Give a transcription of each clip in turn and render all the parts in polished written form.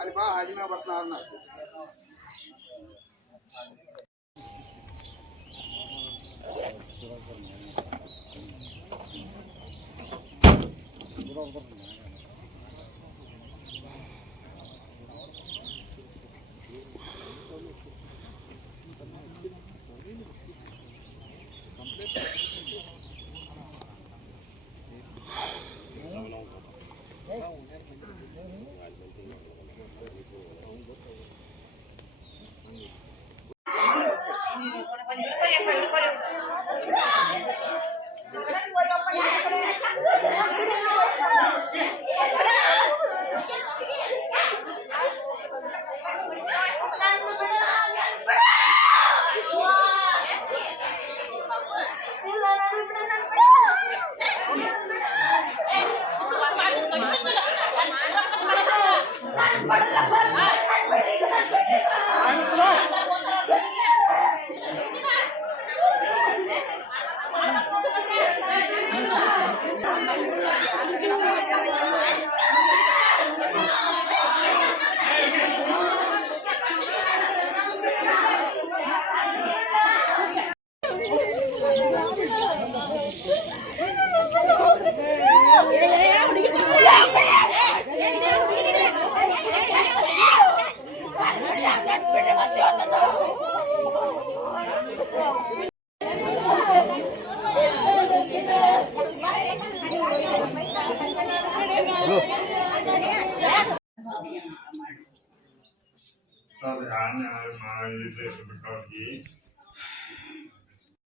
ಅಲ್ಲಿ ಬಾ ಹಾಜಿನ ಬರ್ತಾನ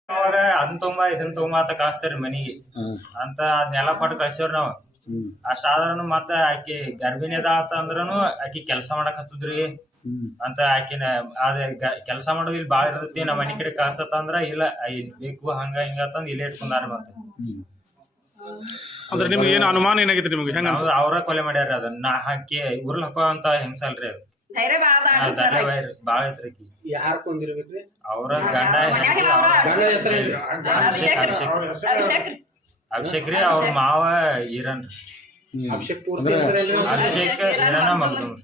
ಅವಾಗ ಅದನ್ನ ತೊಂಬ ಇದನ್ನ ತೊಂಬ ಅಂತ ಕಳಿಸ್ತಾರಿ ಮನಿಗೆ ಅಂತ ಅದನ್ನೆಲ್ಲ ಕೊಟ್ಟು ಕಳ್ಸಿವ್ರಿ ನಾವು. ಅಷ್ಟಾದ್ರೂ ಮತ್ತ ಆಕಿ ಗರ್ಭಿಣಿ ಅದಾತ ಅಂದ್ರೂ ಆಕಿ ಕೆಲಸ ಮಾಡಕ್ ಹತ್ತದ್ರಿ ಅಂತ ಆಕಿನ ಅದ ಕೆಲಸ ಮಾಡೋದು ಇಲ್ಲಿ ಬಾಳ ಇರ್ತೈತಿ, ನಮ್ಮ ಮನಿ ಕಡೆ ಕಳ್ಸತ್ತ ಅಂದ್ರ ಇಲ್ಲ ಬೇಕು ಹಂಗ ಹಿಂಗ ಅಂತಂದ್ ಇಲ್ಲೇ ಇಟ್ಕೊಂಡಾರ. ಮತ್ತೆ ಅಂದ್ರೆ ನಿಮ್ಗೆ ಏನು ಅನುಮಾನ ಏನಾಗಿತ್ತು ನಿಮ್ಗೆ? ಹೆಂಗ ಅವ್ರ ಕೊಲೆ ಮಾಡ್ಯಾರ ಅದನ್ನ ಹಾಕಿ ಉರ್ಲ್ ಹಾಕೋ ಅಂತ ಹೆಂಗಸಲ್ರಿ ಅದು ಬಾಳ ಐತ್ರಿ. ಯಾರು ಕೊಂದಿರ್ಬೇಕ್ರಿ? ಅವ್ರ ಗಂಡ ಅಭಿಷೇಕ್ ರೀ, ಅವ್ರ ಮಾವ ಈರನ್. ಅಭಿಷೇಕ್ ಪೂರ್ತಿ ಅಭಿಷೇಕ್ ಈರನ ಮಗ್ದೂನ್.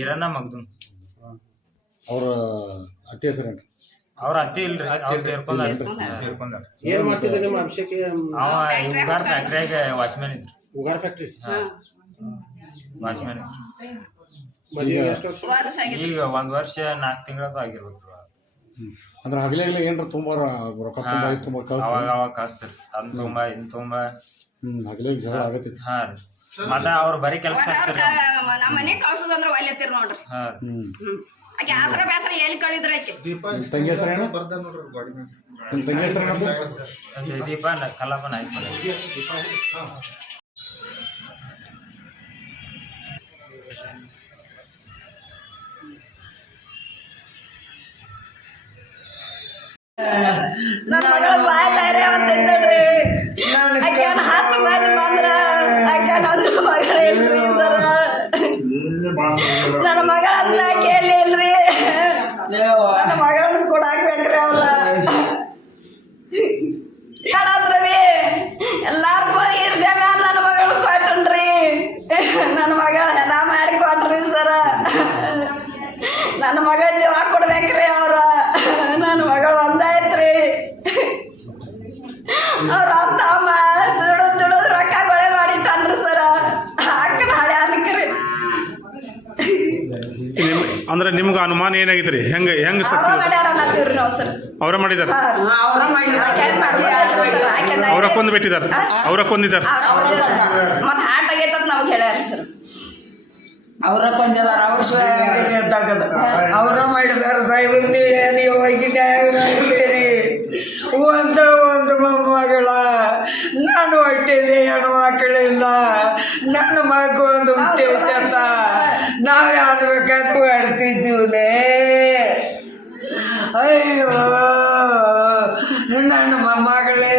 ಈರನ ಮಗ್ದೂನ್. ಅವ್ರ ಅತ್ತಿ ಹೆಸರೇನ್ರಿ? ಅವ್ರ ಅತ್ತಿ ಇಲ್ರಿ, ಅವ್ರ ತೀರ್ಕೊಂಡಾರ. ಏನ್ ಮಾಡ್ತಿದ್ರಿ ನಿಮ್ಮ ಅಭಿಷೇಕ್? ಅವ ಉಗಾರ್ ಫ್ಯಾಕ್ಟ್ರಿಯಾಗ ವಾಚ್ಮ್ಯಾನ್ ಇದ್ರಿ. Ugar factory watchman. ಈಗ 1 ವರ್ಷ 4 ತಿಂಗಳದ್ದು ಆಗಿರ್ಬೇಕು. ಅಂದ್ರೆ ಹಗಲೆಲ್ಲ ಏನ್ರ ತುಂಬ ರೊಕ್ಕ ತುಂಬ ಅವಾಗ ಕಳಿಸ್ತಾರ, ಅದನ್ನ ತುಂಬ ಇದನ್ನ ತುಂಬ. ಹಗಲೇ ಜಗಳ ಆಗತ್ತೈತಿ. ಹಾ ರೀ, ಮತ್ತ ಅವ್ರು ಬರೀ ಕೆಲಸ ಕಳಿಸ್ತಾರ. ನಮ್ಮ ಮನೆ ಕಳ್ಸೋದಂದ್ರ ಒಲ್ಲೆತ್ತೀರಿ ನೋಡ್ರಿ. ಆಕೆ ಆಸರ ಬೇಸರ ಎಲ್ಲಿ ಕಳಿದ್ರ ಆಕೆ. ತಂಗಿ ಹೆಸರೇನು? ನಿಮ್ಮ ತಂಗಿ ಹೆಸರೇನು? ದೀಪ ಕಲ್ಲಪ್ಪನ ಆಯ್ತು. ನನ್ನ ಮಗಳು ಬಾಯ್ತಾರೆ ಅಂತಿದ್ದಳ್ರಿ. ಆಕೆನ 10 ಮಂದಿ ಬಂದ್ರ ಆಕೆ ನನ್ನ ಮಗಳ ಇಲ್ರಿ ಸರ. ನನ್ನ ಮಗಳನ್ನ ಕೇಳಿ ಇಲ್ರಿ, ನನ್ನ ಮಗಳನ್ನ ಕೂಡ ಹಾಕ್ಬೇಕ್ರಿ ಅವ್ರ. ಹೇಳದ್ರವಿ ಎಲ್ಲಾರ ಇರ್ಜೆ ಮ್ಯಾಲ ನನ್ನ ಮಗಳು ಕೊಟ್ಟನ್ರಿ. ನನ್ನ ಮಗಳ ಹೆಣ ಮಾಡಿ ಕೊಟ್ರಿ ಸರ. ನನ್ನ ಮಗಳ ಜೀವ ಕೊಡ್ಬೇಕ್ರಿ ಅವ್ರ. ನನ್ನ ಮಗಳು ಒಂದಾಯ್ತ್ರಿ. ಅವ್ರ ಅಮ್ಮ ದುಡಿದು ರೊಕ್ಕ ಕೊಳೆ ಮಾಡಿಟ್ಟನ್ರಿ ಸರ. ಹಾಕಿ ನಾಳೆ ಅದಕ್ರಿ. ಅಂದ್ರೆ ನಿಮ್ಗೆ ಅನುಮಾನ ಏನಾಗಿತ್ರಿ? ಹೆಂಗ ಹೆಂಗ ಮಾಡ್ಯಾರ ಅನ್ನತ್ತೀವ್ರಿ ನಾವು ಸರ್. ಅವ್ರ ಮಾಡಿದಾರ? ಅವ್ರ ಕೊಂದು ಬಿಟ್ಟಿದಾರ? ಅವ್ರ ಕೊಂದಿದಾರ? ಮತ್ತೆ ಹಾಟ್ ಆಗೈತತ್ ನಮ್ಗೆ ಹೇಳ್ಯಾರ ಸರ್. ಅವ್ರ ಕೊಂದಿದಾರ, ಅವ್ರ ಅವ್ರ ಮಾಡಿದಾರ ಸಾಹೇಬ್ರಿ. ನೀವು ಹೋಗಿ ನ್ಯಾಯ ಒಂದು ಹೊಟ್ಟೆಲಿ ಹೆಣ್ಮಕ್ಳಿಲ್ಲ ನನ್ನ ಮಗ ಒಂದು ಹುಟ್ಟೈತೆ ಅಂತ ನಾವು ಯಾರು ಬೇಕಾದ್ರೂ ಆಡ್ತಿದ್ದೀವಲೇ ಅಯ್ಯೋ ನನ್ನ ಮೊಮ್ಮಗಳೇ